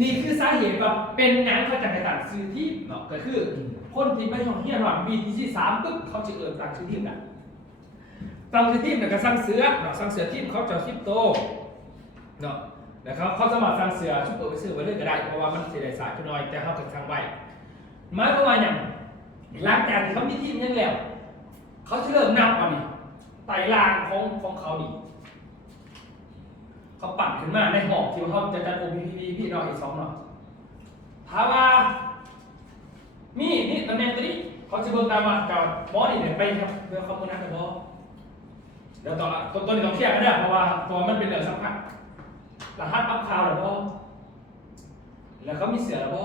นี่คือสาเหตุว่าเป็นหยังเขาจะให้ตัดซื้อที่เนาะก็คือ คนที่ไม่ท่องเที่ยวหลังวีที่สามปุ๊บเขาจะเอินตังซื้อที่น่ะตังซื้อที่น่ะก็สร้างเสือเนาะสร้างเสือที่เขาจะชิปโตเนาะแล้วเขาเขาสามารสร้างเสือชุบเปิดไปซื้อไว้เลยก็ได้ เพราะว่ามันเสียดายสายจะน้อยแต่เขาก็สร้างไว้หมายความว่าอย่างหลังจากที่เขามีที่ยังแล้วเขาจะเริ่มนับเอานี่ไต่รางของของเขานี่ เขาปั่นขึ้นมาในหอกที่เขาจะจัด OPP พี่น้อยอีกสองเนาะถามว่ามีนี่ตำแหน่งตัวนี้เขาจะเบิ่งตามมากับหมอนี่เนี่ยไปครับเพื่อข้อมูลนั้นกับบอเดี๋ยวต่อตัวตัวนี้ต้องเคลียร์กันเด้เพราะว่าตัวมันเป็นเรื่องสำคัญรหัสปั๊บข่าวหรือบ่แล้วเขามีเสือหรือบ่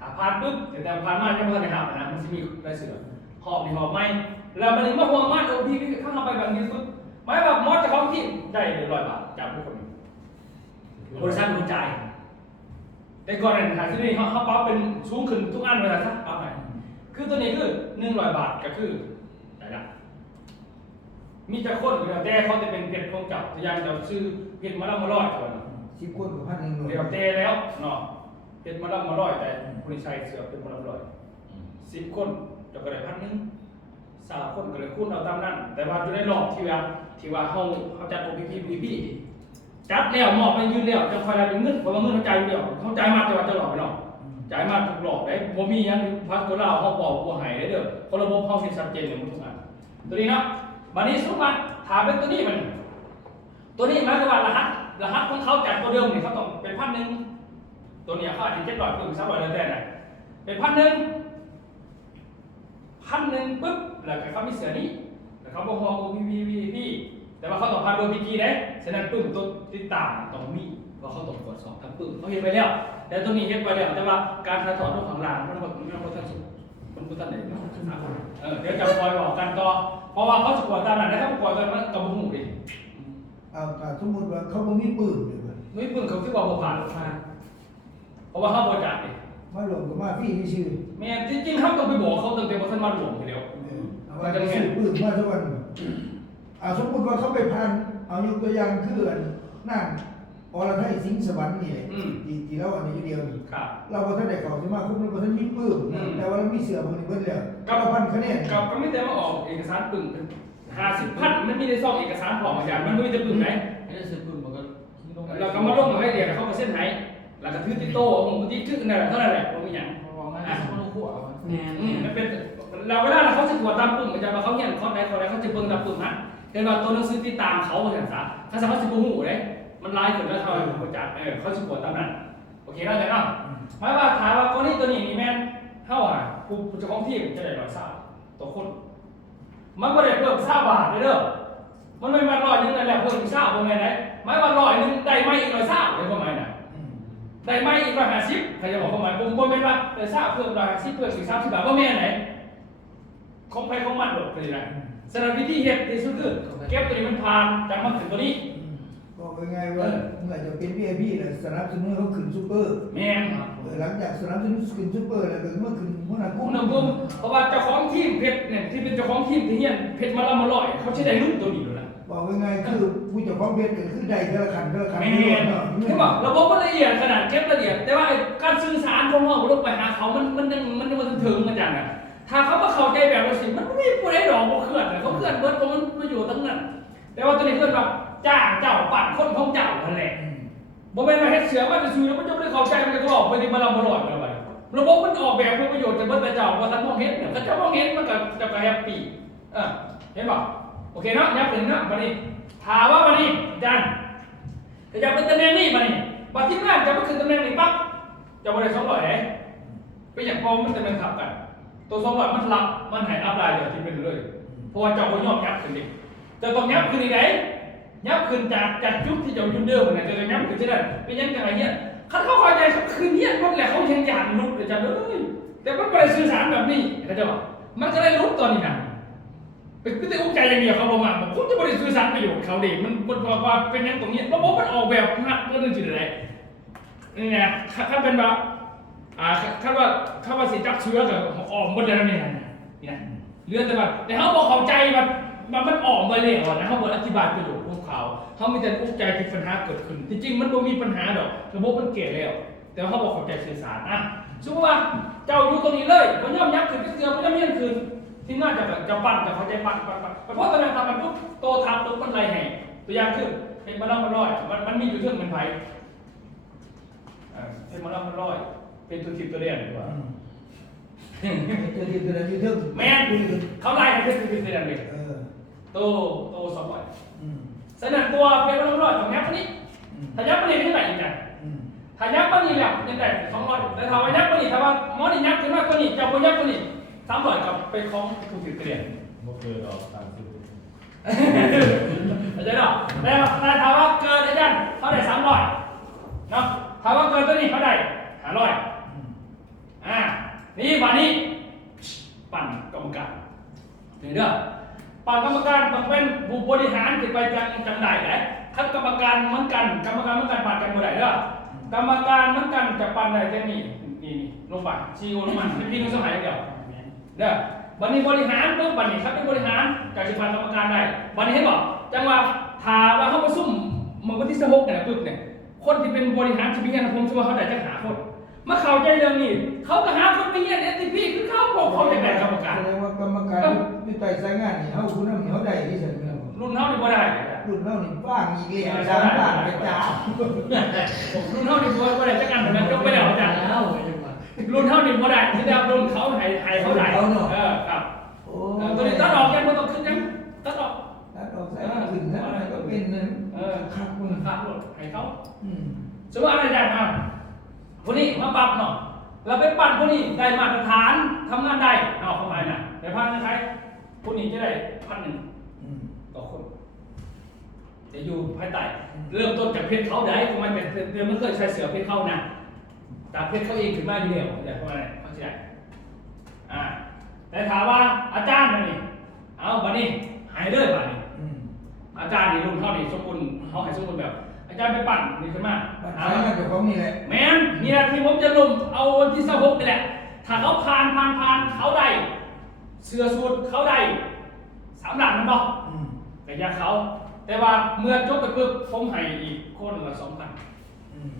หาพานปุ๊บแต่แต่พานมายังไม่ทันได้หานะมันจะมีได้เสือหอบนี่หอบไหมแล้วมันถึงมาห่วมากโอพีพี่ข้างเข้าไปแบบนี้ปุ๊บหมายว่ามอสจะของที่ได้เดือนร้อยบาท จากผู้คนนี้บริษัทคนจ่ายแต่ก่อนเนี่ยหาที่นี่เขาเขาปรับเป็นสูงขึ้นทุกอันเวลาสักปรับไปคือตัวนี้คือหนึ่งร้อยบาทก็คือได้ละมีจะคนอยู่แล้วแต่เขาจะเป็นเพชรของเจับตัวอย่างจะซื้อเพชรมาละมาร้อยก่อนสิบคนกับพันหนึ่งหน่วยเดี๋ยวแต่แล้วเนาะเพชรมาละมาร้อยแต่ผู้ชายเสือเป็นมาละมาร้อยสิบคนจะก็ได้พันหนึ่งสามคนก็เลยคูณเอาตามนั้น แต่ว่าอยู่ในรอบที่ว่าที่ว่าเขาเขาจัดโอพีพีพีพี จัดแล้วมอบไปยืนแล้วจะคอยรับเป็นเงินเพราะว่าเงินเขาจ่ายอยู่แล้วเขาจ่ายมาแต่ว่าจะหลอกไปเนาะจ่ายมาถูกหลอกได้บ่มีหยังพาสโกลาเขาบอกบ่ให้ได้เด้อคนระบบเขาสิชัดเจนเลยมันทุกอันตัวนี้เนาะบัดนี้สมมุติว่าถามเป็นตัวนี้มัน ตัวนี้หมายความว่ารหัสรหัสของเขาจากตัวเดิมนี่เขาต้องเป็นพันหนึ่งตัวเนี้ยเขาอาจจะเจ็ดร้อยถึงสามร้อยแล้วแต่น่ะเป็นพันหนึ่งพันหนึ่งปุ๊บแล้วก็เขามีเสือนี้แล้วเขาบอกว่าโอพีพีพีพี แต่ว่าเขาต้องผ่านโดยพีจีได้ฉะนั้นปึ้มตัวติดตามต้องมีเพราะเขาต้องตรวจสอบทั้งปึ้มเขาเห็นไปแล้วแต่ตัวนี้เห็นไปแล้วแต่ว่าการถ่ายทอดรูปของหลานมันมันมันมันทันสุดมันมันทันไหนเออเดี๋ยวจะคอยบอกกันต่อเพราะว่าเขาสกวดตามนั้นนะครับกวดตามนั้นกับหูดิเอาถ้าสมมติว่าเขาบ่มีปืนเลยว่ะไม่เพิ่งเขาคือว่าบ่ผ่านเพราะว่าเขาบริจาคดิมาหลงกับมาพี่ที่ชื่อแม่จริงๆเขาต้องไปบอกเขาตั้งแต่ว่าท่านมาหลวงไปแล้วเออเอาไว้จะซื้อปืนมาทุกวันอ่า สมมติว่าเขาไปพันเอายกตัวอย่างคืออันนั่นอรไทยสิงห์สวรรค์นี่แหละอืม ที่ที่เราอันนี้อยู่เดียวนี่ครับ เราก็ท่านได้เขาจะมาคุ้มเราก็ท่านมีปืนอืมแต่ว่าเรามีเสือพวกนี้เบิดแล้วครับเราพันคะแนนกับก็ไม่แต่มาออกเอกสารปึ่งห้าสิบพันมันมีในซองเอกสารของอย่างมันไม่ได้ปึ่งไหนไม่ได้ซื้อปืนมันก็ที่ลงเราก็มาลงมาให้เดียวเขาก็เส้นไหแล้วก็ถือติโต้ของที่ถือนั่นแหละเท่านั้นแหละบ่มีหยังมองง่ายๆมันรู้ขั้วมันแน่นอืมมันเป็นเราเวลาเราเขาจะตรวจตามปุ่มมันจะมาเขาเห็นข้อใดข้อใดเขาจะเบิ่งตามปุ่มนะ เห็นว่าตัวหนังสือที่ตามเขาเหมือนกันซะถ้าสมมติสิบหูเลยมันลายถึงแล้วเขาประจักษ์เออเขาจะตรวจตามนั้น โอเคแล้วเลยเนาะหมายว่าถามว่าตัวนี้ตัวนี้นี่แม่นเท่าอะผู้เจ้าของที่จะได้ร้อยสามต่อคน มันไม่ได้เพิ่มสามบาทเลยเด้อมันไม่มาร้อยหนึงนั่นแหละเพิ่มอีกสามเป็นไงไหนหมายว่าร้อยหนึงได้ไม่อีกร้อยสามเลยประมาณน่ะอืมได้ไหมอีกร้อยห้าสิบใครจะบอกเขาหมายผมผมเป็นว่าได้ทราบเพิ่มร้อยห้าสิบเพิ่มสี่สามสิบบาทว่าแม่ไหนของใครของมันหมดเลยนะ สำหรับวิธีเฮ็ดที่สุดคือเก็บตัวนี้มันผ่านจากมันถึงตัวนี้บอกง่ายๆว่าเมื่อจะเป็นพี่พี่น่ะสนับสนุนเขาขึ้นซูเปอร์แม่นเออหลังจากสนับสนุนขึ้นซูเปอร์แล้วก็เมื่อขึ้นหัวหน้าผกุ้มงนะผมเพราะว่าเจ้าของทีมเพชรเนี่ยที่เป็นเจ้าของทีมที่เฮียนเพชรมาละมาลอยเขาใช้ได้รุ่นตัวนี้อยู่แล้วบอกง่ายๆคือผู้เจ้าของเพชรก็คือได้เท่าละคันเท่าละคันแม่เท่าละนเนาะใช่ป่ะระบบมันละเอียดขนาดเก็บละเอียด แต่ว่าไอ้การสื่อสารของเราลงไปหาเขามันมันยังมันยังมันถึงมันจังอะ ถ้าเขามาเข้าใจแบบเราสิมันไม่มีผู้ใดดอกบ่เคลื่อนเขาเคลื่อนเบิดเพราะมันมาอยู่ตั้งนั้น แต่ว่าตัวนี้เคลื่อนแบบจ้างเจ้าปั่นคนของเจ้านั่นแหละอืมบ่เป็นมาเฮ็ดเสือมันจะซื้อแล้วมันจะไม่ได้เข้าใจมันจะก็ออกไปที่มาละมาลอยไปแล้วไประบบมันออกแบบเพื่อประโยชน์แต่เบิดแต่เจ้าว่าท่านมองเห็นเนี่ยถ้าเจ้ามองเห็นมันก็จะก็แฮปปี้เออเห็นป่ะโอเคเนาะยับถึงเนาะบัดนี้ถามว่าบัดนี้อาจารย์จะเป็นตำแหน่งนี้บัดนี้บัดที่งานจะมาขึ้นตำแหน่งนี้ปั๊บจะบ่ได้สองร้อยเด้เป็นอย่างพอมันจะเป็นขับกัน ตัวสองร้อยมันรับมันหายอัพไลน์เดี๋ยวที่เป็นเลยเพราะว่าเจ้าบ่ยอมยับขึ้นดิเจะต้องยับขึ้นอีกไหนยับขึ้นจากจากจุดที่เจ้ายุ่นเดิมเนี่ยจะยับขึ้นที่นั่นเป็นยังไงเนี่ยเขาเข้าใจเขาคืนเนี่ยมันแหละเขายังอยากลุกเลยจ้ะเลยแต่มันไม่ได้สื่อสารแบบนี้เข้าใจป่ะมันก็เลยลุกตอนนี้นะเป็นก็แต่อุ้งใจอย่างเดียวเขาบอกว่าผมจะไม่ได้สื่อสารประโยชน์เขาเด็กมันมันบอกว่าเป็นอยังตรงนี้ระบบมันออกแบบหักเรื่องจุดอะไรนี่ไงถ้าเป็นแบบ อ่าคาดว่าคาดว่าสิจับเชื้อกับออกหมดแล้วนี่นะนี่นะเรื่องแต่ว่าแต่เขาบอกเข้าใจแบบมันมันออกมาเลยก่อนนะเขาบอกอธิบายประโยชน์ของเขาเขามีแต่อุกใจที่ปัญหาเกิดขึ้นที่จริงมันบ่มีปัญหาดอกระบบมันเก่แล้ว แต่เขาบอกเข้าใจสื่อสารอะสมมติว่าเจ้าอยู่ตรงนี้เลยมันย่อมยักษ์ขึ้นก็เสือมันย่อมเยี่ยนขึ้นที่น่าจะแบบจะปั่นจะเข้าใจปั่นปั่นปั่นเพราะตอนนั้นทำมันปุ๊บโตทำปุ๊บมันไรแห่งตัวอย่างขึ้นเป็นมาล่ามันร้อยมันมันมีอยู่เรื่องมันไผอ่าเป็นมาล่ามันร้อย เป็นตัวทิพย์ตัวเรียนดีกว่าอืมตัวที่ตัวนั้นอยู่เทึ่งแม่นเขาไล่ให้เป็นตัวทิพย์ตัวเรียนเลยเออโตโตสองร้อยอืมสนับตัวเป็นมาเล่ามันร้อยของแง่ปนี้อืมถ้ายักษ์ปนี้ไม่ไหนอีกไงอืมถ้ายักษ์ปนี้แล้วยังได้สองร้อยแต่ถ้าว่ายักษ์ปนี้ถ้าว่าหมอนี่ยักษ์ขึ้นมากกว่านี้เจ้าคนยักษ์ปนี้สามร้อยกับเป็นของตัวทิพย์ตัวเรียนบ่เคยดอกตามสิบเข้าใจเนาะแต่แต่ถ้าว่าเกินอาจารย์เขาได้สามร้อยเนาะถ้าว่าเกินตัวนี้เขาได้ห้าร้อยอืมอ่า นี่วันนี้ปั่นกรรมการเดี๋ยวเด้อปั่นกรรมการต้องเป็นผู้บริหารที่ไปจังจังได้ไหนถ้ากรรมการเหมือนกัน กรรมการเหมือนกันปั่นกันบ่ได้เด้อกรรมการเหมือนกันจะปั่นได้แค่นี้นี่นี่ลงไปซีโอลงมาเป็นพี่น้องสมัยเดียวเด้อวันนี้บริหารเมื่อวันนี้ครับเป็นบริหารจากสิบพันกรรมการได้วันนี้ให้บอกจังว่าถาว่าเขาประชุมเมื่อวันที่สิบหกเนี่ยปึ๊บเนี่ยคนที่เป็นบริหารชีวิตเนี่ยผมชื่อว่าเขาได้จะหาคน มาเข้าใจเรื่องนี้ เขาก็หาคนไปเยี่ยนเอสพีคือเขาบอกเขาจะได้กรรมการแสดงว่ากรรมการอยู่ใต้สายงานนี่เฮาคุณนำเฮาได้ที่สุดเนาะรุ่นเขานี่บ่ได้รุ่นเฮานี่ว่างอีกแล้วสามล้านกระจารุ่นเขานี่บ่บ่ได้จักงานแบบนั้นยกไปแล้วอาจารย์แล้วยังมารุ่นเขานี่บ่ได้ที่ได้รุ่นเขาให้ให้เขาได้เออครับโอ้เออตัวนี้ตัดออกยังบ่ต้องขึ้นยังตัดออกตัดออกสายขึ้นซะหน่อยก็เป็นนั่นเออคักมึงครับรถให้เขาอืมสมมติอะไรอย่างอะ คนนี้มาปรับเนาะเราไปปั่นคนนี้ได้มาตรฐานทำงานได้เอาเข้ามาน่ะแต่พันใครคนนี้จะได้พันหนึ่งอืมต่อคนจะอยู่ภายใต้เริ่มต้นจากเพชรเขาได้เพราะมันเป็นเดือนมันเคยใช้เสือเพชรเขานะจากเพชรเขาเองขึ้นมาอยู่เดียวแต่เพราะอะไรเขาจะได้อ่าแต่ถามว่าอาจารย์นี่เอาบัดนี้หายเลยบัดนี้อืมอาจารย์นี่รุ่นเขานี่สมบูรณ์เขาให้สมบูรณ์แบบอา จารย์ไปปั่นนี่ขึ้นมาบัตรเอาสายงานเจ้าของนี่แหละแมนนี่แหละที่ผมจะลงเอาวันที่สิบหกนี่แหละถ้าเขาผ่านผ่านผ่านเขาได้เสื้อสูทเขาได้สามหลังมันบอกอืมแต่ยาเขา แต่ว่าเมื่อจบไปปุ๊บผมให้อีกคนละสองพันอืม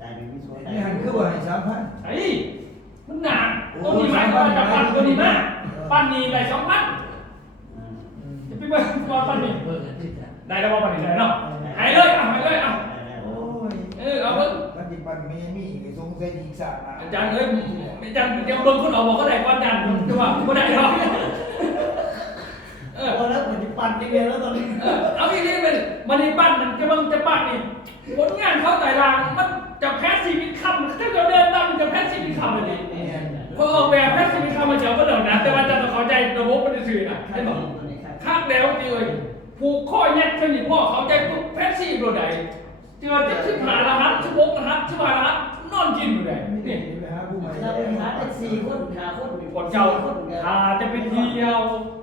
จ่ายเป็นวิศวกรนี่หันคือว่าให้สามพัน ไอ้มันหนาตัวนี้หมายความว่าจะปั่นตัวนี้มาปั่นนี่ได้สองพันอืมอืมจะไปเบิ่งว่าปั่นนี่เบิกกันที่จะได้แล้วว่าปั่นนี่ได้เนาะ หายเลยอะหายเลยอะโอ้ยเออเอาเบิ่งปฏิบัติมีมีอีกสงสัยอีกสาอาจารย์เอ้ยอาจารย์เดี๋ยวเบิ่งคนออกบอกเขาได้ก่อนอาจารย์จะว่าบ่ได้หรอกเออพอแล้วมันจะปั่นยังไงแล้วตอนนี้เออเอาอีกทีเป็นมันในี่ปั้นมันจะบังจะปั้นนี่ผลงานเขาแต่ละมันจะแพ้ชีวิตคำถ้าเราเดินตามมันจะแพ้ชีวิตคำเลยดิพอออกแบบแพ้ชีวิตคำมันจะก็เดินนะแต่ว่าจะต้องเข้าใจระบบมันจะสื่อนะให้บอกข้างแล้วดีเลย ผูกข้อแยกสนิทพ่อเขาใจปุ๊บแพ้ชีวิตโดยใดเจอจะชิบหายรหัสชิบหกรหัสชิบหายรหัสนอนกินอยู่ไหนไม่ได้นี่ไปหาผู้ใหม่เราไปหาเป็นสี่คนหาคนกดเจ้าถาจะไปเที่ยว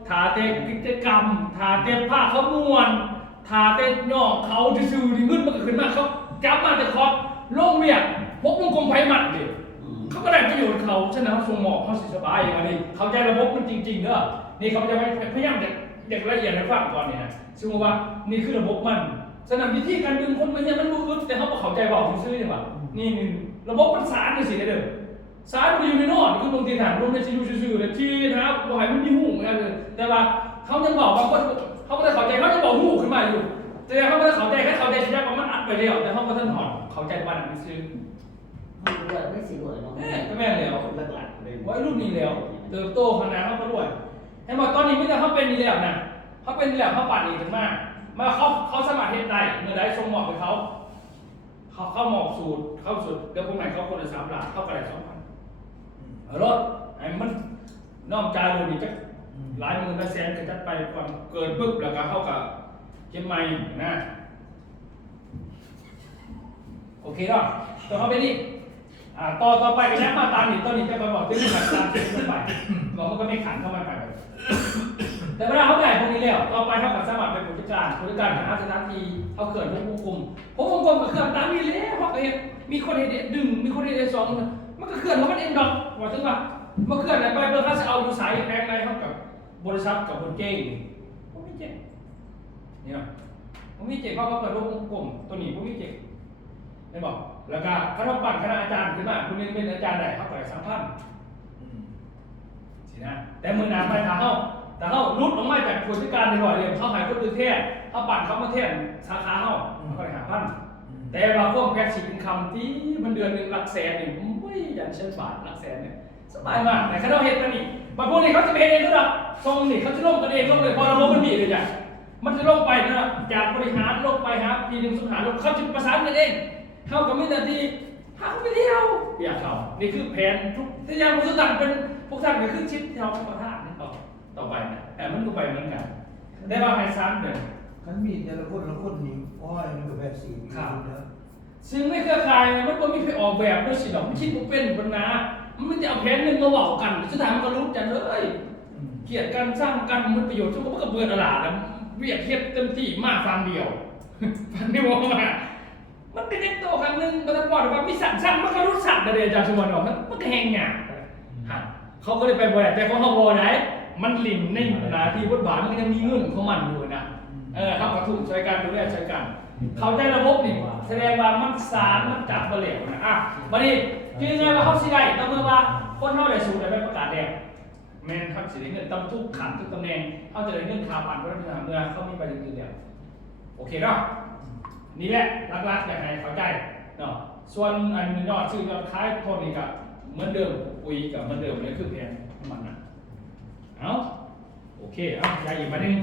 ถาเตกิจกรรมถาเตผ้าเขาม่วนถาเตย่อเขาจะซื้อดิเงินมันก็ขึ้นมาเขาจับมาแต่คอลงเวียกพกวงกลมไผ่หมัดดิเขาก็ได้ประโยชน์เขาฉะนั้นเขาส่งหมอกเขาสิสบายอย่างนี้เขาใจระบบมันจริงๆเด้อนี่เขาจะพยายามจะ เด็กละเอียดให้ฟังก่อนเนี่ยนะสมมติว่านี่คือระบบมันฉะนั้นวิธีการดึงคนมาเนี่ยมันรู้อึดแต่เขาบอกเข้าใจบอกซื้อๆเนี่ยว่านี่นี่ระบบมันสารนี่สิเด้อสายมันอยู่ในนอนคือบางทีถามลงในซีดูซื่อๆเลยที่นะครับบอกให้มันมีหูเหมือนกันเลยแต่ว่าเขายังบอกบางคนเขาไม่ได้เข้าใจเขาจะบอกหูขึ้นมาอยู่ แต่เขาไม่ได้เข้าใจแค่เข้าใจใช่ไหมว่ามันอัดไปแล้วแต่เขาไม่ทันถอนเข้าใจวันนั้นซื้อไม่รวยไม่สิรวยเนาะเอ๊ะก็แม่นแล้วหลักๆเลยวัยรุ่นนี้แล้วเติบโตขนาดเขาก็รวย เห็นบอกตอนนี้ไม่แต่เขาเป็นนี่แล้วนะเขาเป็นนี่แล้วเขาปั่นอีกถึงมาก มาเขาเขาสมัครเฮ็ดได้เมื่อใดส่งหมอบไปเขา เขาเข้าหมอบสูตรเข้าสูตรเดี๋ยวพวกไหนเขาคนละสามหล้าเข้าก็ได้สองพันรถไอ้มันน้อมใจดูดิจะหลายหมื่นหลายแสนก็จะไปก่อนเกินปุ๊บแล้วก็เข้ากับเชียงใหม่นะโอเคเนาะต่อเขาไปนี่อ่าต่อต่อไปก็ยักมาตามนี่ต้นนี้จะไปบอกที่มันขัดตามเส้นขึ้นไปบอกมันก็ไม่ขันเข้ามาไป แต่เวลาเขาได้พวกนี้แล้วต่อไปเขากับสมัครเป็นผู้จัดการผู้จัดการหาสถานที่เขาเกิดพวกผู้คุมพวกผู้คุมก็เคลื่อนตามนี้แล้วเขาก็เห็นมีคนเห็นดึงมีคนเห็นสองมันก็เคลื่อนของมันเองดอกว่าถึงว่าเมื่อเคลื่อนไปเพื่อเขาจะเอาอยู่สายแพงในเท่ากับบริษัทกับบนเก้งผมมีเจ็กนี่เนาะผมมีเจ็กเพราะเขาเปิดโลกกลมตัวนี้ผมมีเจ็กได้บอกแล้วก็คณะปั่นคณะอาจารย์ขึ้นมาคุณนึงเป็นอาจารย์ได้เขาไปสามพัน สินะแต่มือนานไปถ้าเขาแต่เขาลุดออกมาจากผู้จัดการในหน่อยเดียวเขาหายคนอื่นแทนเขาปั่นเขามาแทนสาขาเขาเขาก็เลยหาพันแต่เราพวกแพ็กชีเป็นคำที่มันเดือนหนึ่งหลักแสนนี่ไม่ยันเช่นบาทหลักแสนเนี่ยสบายมากแต่เขาเห็นกันนี่บางพวกนี้เขาจะไปเองก็ได้ทรงนี่เขาจะลงกันเองลงเลยพอเราลงมันมีเลยจ้ะมันจะลงไปนะจากบริหารลงไปหาปีหนึ่งสุดหาลงเขาจะประสานกันเองเขากับมิตรที่หาไปเที่ยวอยากเขานี่คือแผนทุกที่ยังมุสลิมเป็น พวกท่านก็คือชิดที่เราประทานนี่ต่อต่อไปนะแต่มันก็ไปเหมือนกัน ได้ว่าให้ซ้ำเดินคันมีแต่ละคนละคนนี่อ้อยมันก็แบบสี่ปีครับเนาะซึ่งในเครือข่ายเนี่ยมันก็มีไปออกแบบด้วยสิดอกมันคิดว่าเป็นปัญหามันจะเอาแผนหนึ่งมาบอกกันสุดท้ายมันก็รู้กันเลยอืมเกลียดกันสร้างกันมันประโยชน์ทุกคนมันก็เบื่อตลาดแล้วเวียดเทียบเต็มที่มากฟังเดียวฟังเดียวมามันเป็นเด็กโตครั้งหนึงมันจะปล่อยว่ามีสั่งสั่งมันก็รู้สั่งเลยอาจารย์ชวนบอกมันมันก็แหงหยาบฮะ เขาก็เลยไปบริแต่ของเขาบริไหนมันหลินในหนาที่บทบาทมันก็ยังมีเงื่อนของมันอยู่นะเออเขากระทุ่มช่วยกันดูแลช่วยกัน เขาใจระบบนี่แสดงว่ามันสารมันจับมาเหลวนะอะวันนี้คือไงว่าเขาสิได้ต่อเมื่อว่าคนเขาได้สูตรได้ไปประกาศแดงแมนทับสิได้เงินตำทุกขันทุกตำแหน่งเขาจะได้เงินขาปันเพราะว่าเมื่อเขามีประเด็นอื่นเดียวโอเคเนาะนี่แหละรักๆอยากให้เข้าใจเนาะส่วนอันยอดซื้อยอดขายพวกนี้ก็ เหมือนเดิมปุ๋ยกับเหมือนเดิมเลยคือแพงน้ำมันนะเอาโอเคเอายายอีกมาหนึ่ง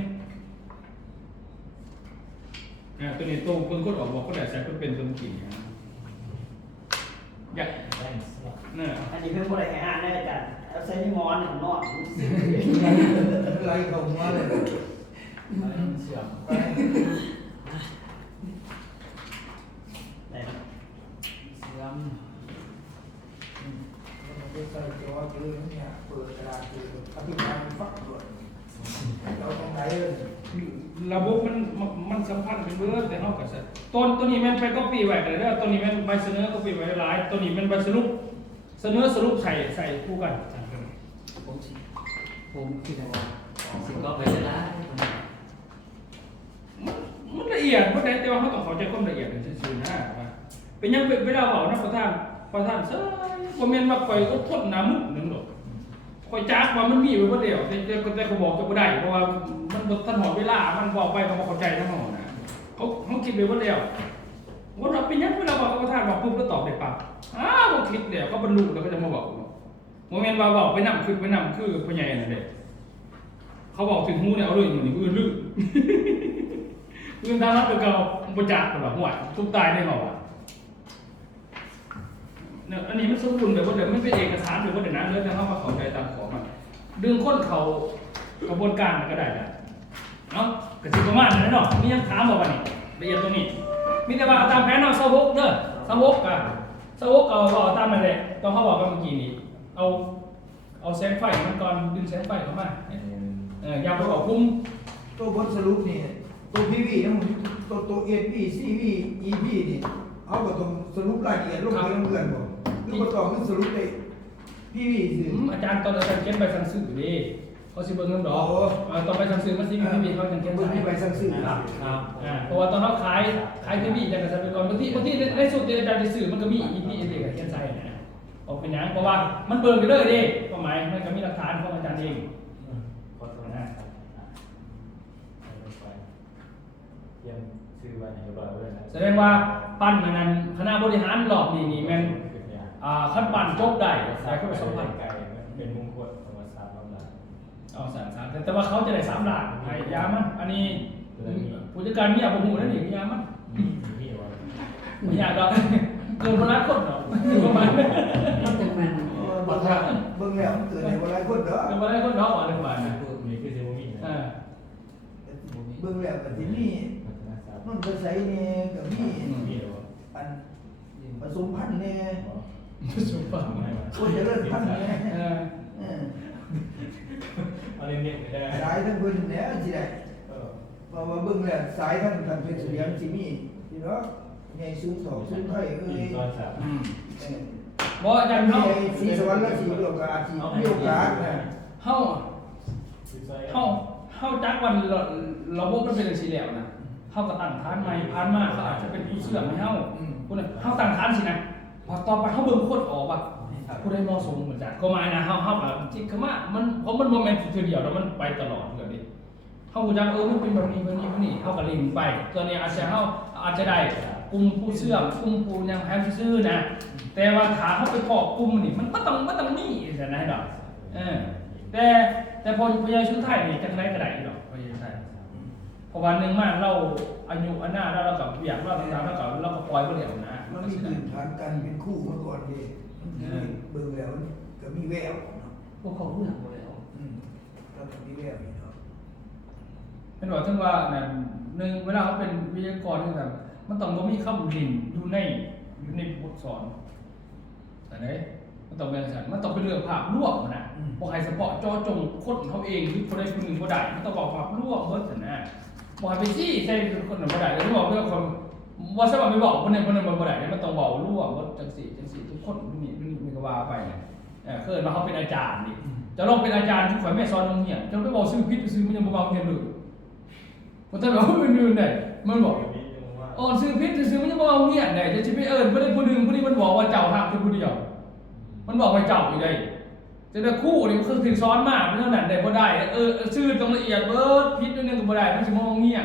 อ่าตัวนี้ตัวเพิ่งคนออกบอกคนไหนใส่เพิ่งเป็นตัวกี่นะอยากได้สลับเนี่ยอันนี้เพิ่งบริหารได้อาจารย์เอาใส่ที่มอนของนอกไล่เข้ามาเลยเชื่อม ไป ได้ครับ เสื่อม อืมแล้วมันก็ใส่จอเจอเนี่ยเปิดกระดาษเจออธิบายฟังด้วยเราตรงไหนเลย ระบบมันมันมันสัม พันเป็นเบอร์แต่นอกกับต้นตัวนี้มันไปก็ปีไว้แต่เด้อตัวนี้มันใบเสนอก็ปีไว้หลายตัวนี้มันใบสรุป เสนอสรุปใส่ใส่คู่กันผมสิผมคืออะไรสิก็ไปได้ละมันละเอียดเพราะแต่ว่าเขาต้องเข้าใจความละเอียดในซื่อนะเป็นยังเป็นเวลาเบานะประธานประธานเซ่บ่แม่นว่าคอยอดทนน้ามุกหนึ่งหรอกคอยจักว่ามันมีไว้บ่อเดียวแต่แต่เขาบอกจะบ่ได้เพราะว่ามันบ่ทันหอดเวลา มันบอกไปเขาบ่เข้าใจทั้งหมด เขาเขาคิดไว้บ่เดียวว่าเราเป็นยังเวลาบอกกับประธานบอกปุ๊บแล้วตอบได้ปั๊บอ้าวบ่คิดเดี๋ยวเขาบรรลุแล้วก็จะมาบอกบ่แม่นว่าบอกไปนำคือไปนำคือพ่อใหญ่นั่นแหละเขาบอกถึงหูเนี่ยเอาเลยอยู่นี่คือลือคือทางรับตัวเก่าบ่จักแบบห่วยทุกตายได้หรอวะเนี่ยอันนี้มันสมบูรณ์แบบว่าเดี๋ยวไมันเป็นเอกสารหรือว่าเดี๋ยวนั้นเรื่องเขามาข้าใจตามขอมันดึงค้นเขากระบวนการมันก็ได้นะเนาะ กสิประมาณนั้นเนาะมียังถามบอกว่านี่ละเอียดตรงนี้ มีแต่ว่าเอาตามแผนเอาสาวกเด้อสาวกอะสาวกเอาเอาตามนั่นแหละตอนเขาบอกกันเมื่อกี้นี้เอาเอาแสงไฟมันก่อนดึงแสงไฟเข้ามาเอออย่าไปบอกคุ้มตัวบทสรุปนี่ตัวพีวีนะผมตัวตัวเอ็ดพีซีวีอีพีนี่เอาก็ต้องสรุปรายละเอียดลงไปลงเพื่อนบ่หรือว่าต้องคือสรุปได้พีวีสิอืมอาจารย์ตอนอาจารย์เขียนใบสั่งซื้อดิ เขาสิเบิ่งเงินดอกโอ้เออตอนใบสั่งซื้อมันสิมีพี่เขาจังเขียนเบิ่งที่ใบสั่งซื้อครับครับอ่าเพราะว่าตอนเขาขายขายพี่จังกระสับเป็นก่อนบางทีบางทีในในสุดที่อาจารย์จะซื้อมันก็มีอีพีเด็กเขียนใส่นะออกเป็นหยังเพราะว่ามันเบิ่งไปเลยเด้ความหมายมันก็มีหลักฐานของอาจารย์เองขอโทษนะครับเยี่ยมชื่อไว้ในรอยไว้เลยนะแสดงว่าปั้นอันนั้นคณะบริหารรอบนี้นี่แม่นอ่าขั้นปั้นจบได้ใส่เข้าไปสองพันไก่เป็นมงคล เอาสามสามแต่ว่าเขาจะได้สามล้านไอ้ยามันอันนี้ผู้จัดการมีอาบหูนั่นนี่ยามันพี่ว่าไม่อยากดอกเกินคนละคนดอกประมาณมันจะมันเออเบิ่งแล้วเบิ่งแล้วมันเกิดในหลายคนเด้อเกินคนละคนดอกอะไรประมาณนั้นมีคือเซโมมี่เอนะอเบิ่งแล้วก็สิมีพัฒนาศาสตร์มันก็ใส่แน่ก็มีมีหรออันผสมพันธุ์แน่สุดปังคนเจะเริ่มพันธุ์แน่เออเออเอาเรียนเด็กไม่ได้สายทั้งเพิ่นแหน่สิได้เออเพราะว่าเบิ่งแล้วสายทั้งท่านเป็นเสียงสิมีที่เนาะใหญ่สูงสองสูงไทยเอ้อียกตอนสามอืมเออบ่อาจารย์มีเฮาไอ้สีสวรรค์และสีโลกอาจสิมีโอกาสนะเฮาเฮาเฮาจักวันระระบบมันเป็นจังซี่แล้วนะเฮาก็ตั้งฐานใหม่ผ่านมาเขาอาจจะเป็นผู้เชื่อมให้เฮาผู้นั้นเฮาตั้งฐานสินะพอต่อไปเฮาเบิ่งคนออกว่า ผู้ใดเหมาะสมเหมือนกันก็หมายนะเฮาเฮาก็จิตเข้ามามันเพราะมันบ่แม่นทีเดียวแล้วมันไปตลอดเลยดิเฮารู้จักเออมันเป็นแบบนี้แบบนี้แบบนี้เฮาก็เลิงไปตัวนี้อาจจะเฮาอาจจะได้กลุ่มผู้เชื่อมกลุ่มผู้ยังแฮมซื่อๆนะ แต่ว่าขาเขาไปพอกกลุ่มนี่มันบ่ต้องบ่ต้องมีจังได๋ดอกเออแต่แต่พอพยาชุดไทยนี่จังได๋ก็ได้ดอกพยาชุดไทยเพราะวันหนึ่งมาเราอายุอันหน้าแล้วเรากับอยากเราต่างๆเรากับเราก็ปล่อยไปแล้วนะ มันมีพื้นฐานกันเป็นคู่มาก่อนดิ เบิ่งแล้วก็มีแววเนาะพวกเขาเรื่องหมดแล้วอืมแล้วก็มีแววอยู่เนาะเป็นบอกถึงว่านั่นหนึ่งเวลาเขาเป็นวิทยากรนี่แบบมันต้องบ่มีคำลินอยู่ในอยู่ในบทสอนแต่ไหนมันต้องเป็นสันมันต้องเป็นเรื่องภาพรวมนะบ่ให้เฉพาะเจอจงคนเขาเองหรือคนใดคนหนึ่งบ่ได้มันต้องบอกภาพรวมเบิดสันนะบ่ให้ไปจี้ใส่คนนั้นบ่ได้แล้วบอกเรื่องคน ว่าสมมุติไปบอกคนหนึงคนหนึงบ่ได้มันต้องเว้ารวมเบิดจังซี่จังซี่ทุกคนนี่นี่นี่ก็ว่าไปเนี่ยเออเคยมาเขาเป็นอาจารย์นี่จะลองเป็นอาจารย์ทุกคนไม่สอนโรงเรียจะไม่บอกซื้อพิษซื้อมันยังบ่เบาเรียนเลยมันจะบอกว่ามันยืนได้มันบอกอ๋อซื้อพิษซื้อมันยังบ่เบาเรียนได้จะสิไปเอิ้นบ่ได้ผู้หนึงผู้นี้มันบอกว่าเจ้าฮักคือผู้เดียวมันบอกว่าเจ้าอยู่ได้จะได้คู่นี่มันคือถึงสอนมากมันเท่านั้นได้บ่ได้เออชื่อต้องละเอียดเบิดพิษนิดนึงก็บ่ได้มันสิมองเงีย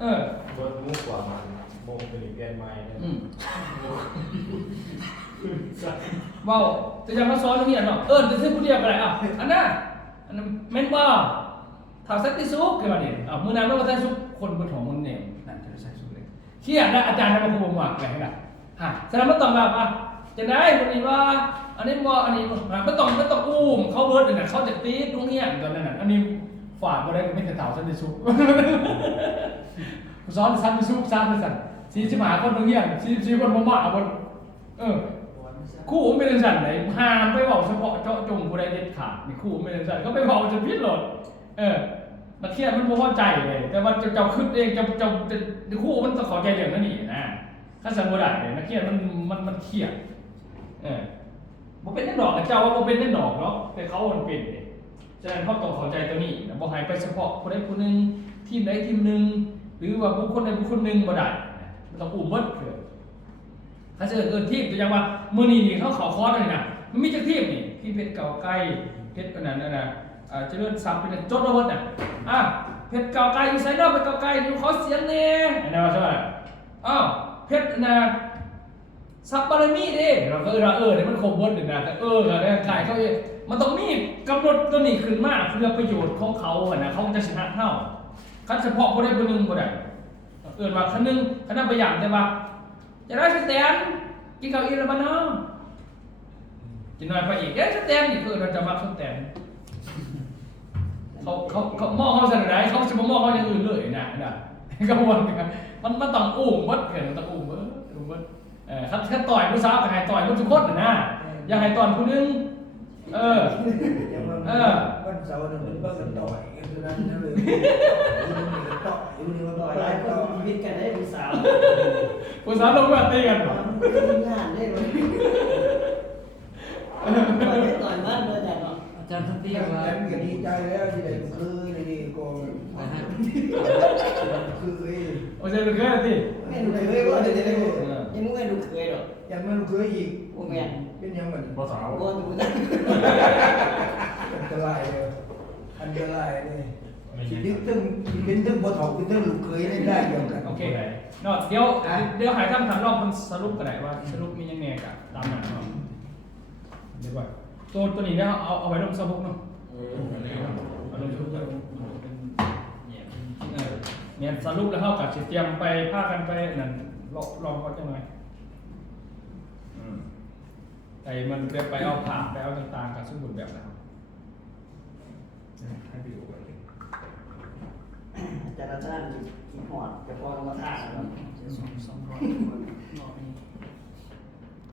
เออบนมุกกว่ามัน โมงเป็นอีกแกนไม้เนี่ยอืมเว้าวจะจะมาสอนโรงเรียนเนาะเอิ้นจะซื้อผู้เดียวก็ได้อะอันน่ะอันนั้นแม่นบ่ถ้าสักที่สุกคือว่านี่อะมื้อนั้นเราก็ได้สุกคนบนของมึงเนี่ยนั่นจะใส่สุกเลยเครียดนะอาจารย์ให้มาคุมว่าอะไรให้ล่ะฮะแสดงว่าต้องแบบว่าจะได้คนนี้ว่า อันนี้บ่อันนี้บ่บ่ต้องบ่ต้องอุ้มเขาเบิดนั่นน่ะเขาจะตีดโรงเรียตอนนั้นน่ะอันนี้ฝากบ่ได้ไม่แต่เต่าสันติสุขสอนสันติสุขสร้างสัน สี่สิบหาคนโรงเรียนสี่สิบคนบ่มาบ่เออคู่ผมเป็นสันไหนห้ามไปบอกเฉพาะเจาะจงผู้ใดเด็ดขาดนี่คู่ผมเป็นสันก็ไปบอกจะพิษหลดเออมาเคียดมันบ่พอใจเลย แต่ว่าจะเจ้าขึ้นเองจะจะจะคู่มันต้องขอใจเรื่องนั้นนี่นะถ้าสมบูรณ์เนี่ยนักเคียดมันมันมันเครียดเออบ่เป็นแน่นอกกับเจ้าว่าบ่เป็นแน่นอกเนาะแต่เขามันเป็นเนี่ยฉะนั้นเขาต้องเข้าใจตัวนี้นะบ่ให้ไปเฉพาะผู้ใดผู้หนึ่งทีมใดทีมหนึ่งหรือว่าบุคคลใดบุคคลหนึ่งบ่ได้ ต้องอุ้มเบิดคือถ้าเกิดเกินทีมจะยังว่ามือนี่นี่เขาขอคอร์สเลยนะมันมีจักทีมนี่ที่เพชรเก่าใกล้เพชรอันนั้นน่ะนะอ่าเจริญศักดิ์เป็นจดระเบิดน่ะอะเพชรเก่าใกล้อยู่ไซน์นอกเพชรเก่าใกล้อยู่ขอเสียงเน่อันนั้นว่าใช่ไหมอ้าวเพชรอันนะสับบารมีเด้เราก็เออเราเออเนี่ยมันครบหมดเลยนะแต่เออเนี่ยขายเขาเองมันต้องมีกำหนดตัวนี้ขึ้นมาเพื่อประโยชน์ของเขาอะนะเขาจะชนะเท่าคันเฉพาะคนใดคนหนึ่งคนใด เอินว่าคันหนึงคันนั้นประหยัดแต่ว่าจะได้สแตนกินข้าวอีแล้วบ้านเนาะกินหน่อยไปอีกเอ๊ะสแตนนี่คือเราจะมาสแตนเขาเขาเขามองเขาเสนอไหนเขาจะมามองเขาอย่างอื่นเลยนะนะก็วนกันมันมันต้องอุ้มวัดเกิดมันต้องอุ้มวัดอุ้มวัดเออครับถ้าต่อยผู้สาวก็ให้ต่อยผู้ทุกคนนะนะอย่าให้ต่อยผู้หนึงเอออย่างว่าเออวันเสาร์นึงเป็นบ้านกันต่อยกันเท่านั้นนะเลยต่อยอยู่นี่มันต่ต่ออยหหลาลายยคต่นอชี วิตกันได้เป็นสาวผู้สาวลงมาตีกันมันก็ทำงานได้เลยต่อยได้ต่อยมันเลยแต่เนาะอาจารย์สันติเรียกว่ากันก็ดีใจแล้วที่ได้เคยในนี่ก็นะฮะเคยโอ้ยจะเป็นแค่ที่ไม่ดูเคยว่าจะได้ยังไม่ดูเคยหรอกยังมันเคยอีกโอ้แม่เป็นยังไงภาษาโอ้ดูได้อันตรายเลยอันตรายเลย ชีวิตตึ้งชีวิตตึ้งพอถอกเป็นตึ้งลูกเคยได้ได้เดียวกันโอเคเนาะเดี๋ยวเดี๋ยวหายทำถามรอบมันสรุปกันได้ว่า สรุปมียังไงกับตามนั้นเนาะเดี๋ยวก่อนตัวตัวนี้เนี่ยเอาเอาไว้ลงสบุกเนาะเอาลงสบุกเลยเนี่ยสรุปแล้วเข้ากับเตรียมไปพากันไปนั่นลองลองก็จะหน่อยไอ้มันเรียกไปเอาผ่าไปเอาต่างๆกับสมุดแบบนั้นให้ไปดูกัน อาจารย์ท่านกินหอดกับพ่อกรรมฐานเนาะสองสองร้อยรอบนี้